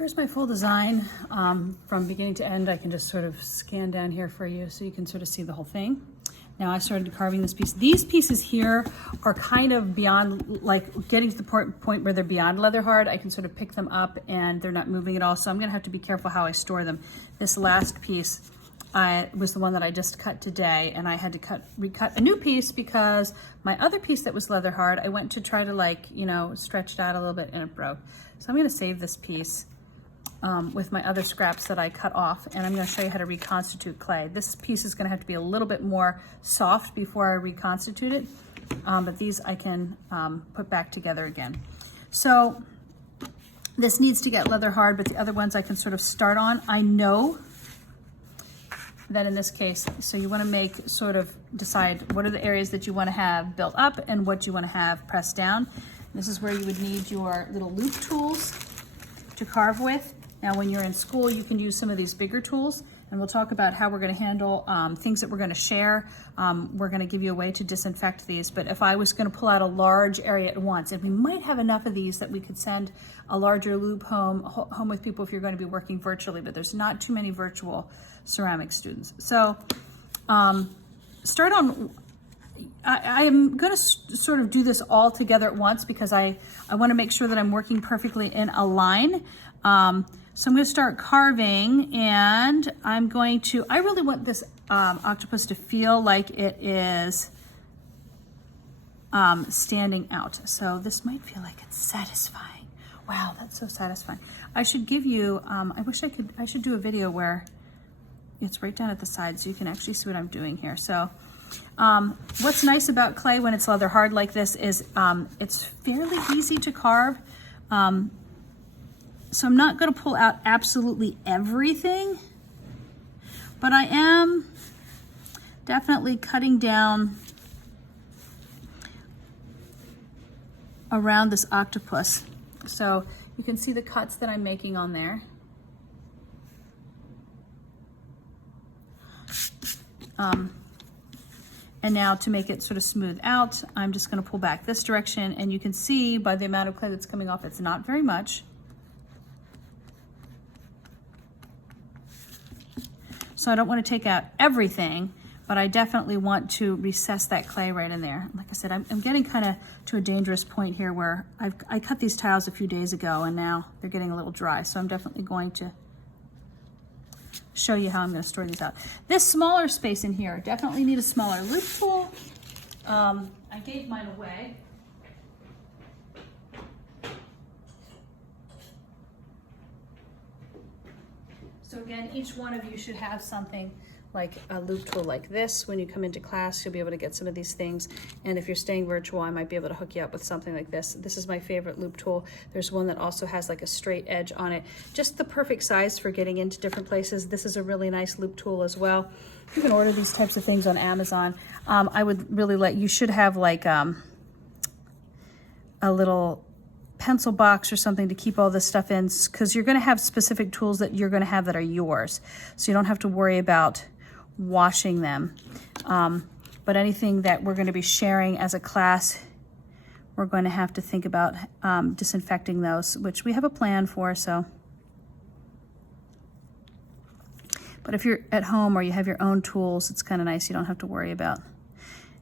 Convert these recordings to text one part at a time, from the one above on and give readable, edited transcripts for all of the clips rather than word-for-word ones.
Here's my full design from beginning to end. I can just sort of scan down here for you so you can sort of see the whole thing. Now I started carving this piece. These pieces here are kind of beyond, like getting to the point where they're beyond leather hard. I can sort of pick them up and they're not moving at all. So I'm gonna have to be careful how I store them. This last piece was the one that I just cut today, and I had to recut a new piece because my other piece that was leather hard, I went to try to stretch it out a little bit and it broke. So I'm gonna save this piece with my other scraps that I cut off, and I'm going to show you how to reconstitute clay. This piece is going to have to be a little bit more soft before I reconstitute it, but these I can put back together again. So this needs to get leather hard, but the other ones I can sort of start on. I know that in this case, so you want to decide what are the areas that you want to have built up and what you want to have pressed down. This is where you would need your little loop tools to carve with. Now, when you're in school, you can use some of these bigger tools, and we'll talk about how we're going to handle things that we're going to share. We're going to give you a way to disinfect these, but if I was going to pull out a large area at once, and we might have enough of these that we could send a larger loop home with people if you're going to be working virtually, but there's not too many virtual ceramic students. So start on, I am going to sort of do this all together at once because I want to make sure that I'm working perfectly in a line. So I'm going to start carving, and I really want this octopus to feel like it is standing out. So this might feel like it's satisfying. Wow, that's so satisfying. I should give you, I should do a video where it's right down at the side so you can actually see what I'm doing here. So what's nice about clay when it's leather hard like this is it's fairly easy to carve. So I'm not going to pull out absolutely everything, but I am definitely cutting down around this octopus. So you can see the cuts that I'm making on there. And now to make it sort of smooth out, I'm just going to pull back this direction, and you can see by the amount of clay that's coming off, it's not very much. So I don't want to take out everything, but I definitely want to recess that clay right in there. Like I said, I'm getting kind of to a dangerous point here where I cut these tiles a few days ago, and now they're getting a little dry. So I'm definitely going to show you how I'm going to store these out. This smaller space in here, definitely need a smaller loop tool. I gave mine away. So again, each one of you should have something like a loop tool like this. When you come into class, you'll be able to get some of these things. And if you're staying virtual, I might be able to hook you up with something like this. This is my favorite loop tool. There's one that also has like a straight edge on it. Just the perfect size for getting into different places. This is a really nice loop tool as well. You can order these types of things on Amazon. I would really you should have like a little pencil box or something to keep all this stuff in, because you're going to have specific tools that you're going to have that are yours. So you don't have to worry about washing them. But anything that we're going to be sharing as a class, we're going to have to think about disinfecting those, which we have a plan for. So, but if you're at home or you have your own tools, it's kind of nice. You don't have to worry about.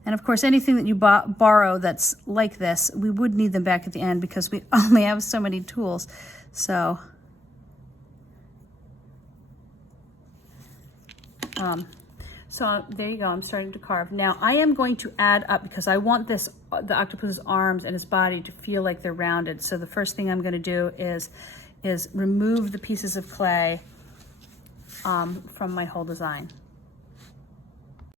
And of course, anything that you borrow that's like this, we would need them back at the end because we only have so many tools. So, there you go. I'm starting to carve. Now I am going to add up because I want the octopus's arms and his body to feel like they're rounded. So the first thing I'm going to do is remove the pieces of clay from my whole design.